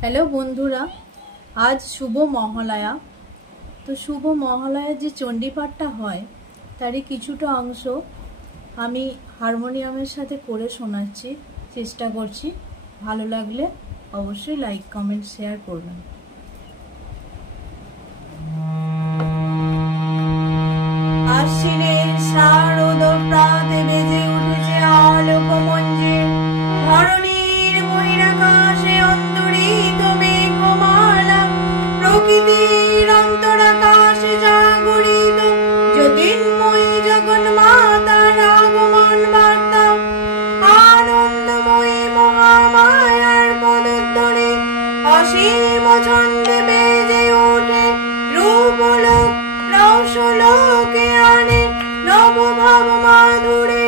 Hello বন্ধুরা, আজ শুভ মহালয়া। তো শুভ মহালয়ার যে চণ্ডীপাঠটা হয় তারই কিছুটা অংশ আমি হারমোনিয়ামের সাথে করে শোনাচ্ছি, চেষ্টা করছি। ভালো লাগলে অবশ্যই লাইক, কমেন্ট, শেয়ার করবেন। আশ্বিনের শারদ প্রাতে বেজে উঠেছে আলোকমঞ্জে, ধরণীর বহিরাকাশে অন্তরিত মেঘমালা, প্রকৃতির অন্তরাকাশে জাগরিত জ্যোতির্ময়ী জগন্মাতার আগমন বার্তা। আনন্দময়ী মহামায়ার পদোত্তরে অসীম ছন্দে বেজে ওঠে রূপলোক রসলোকে আনে নবভাব মাধুরে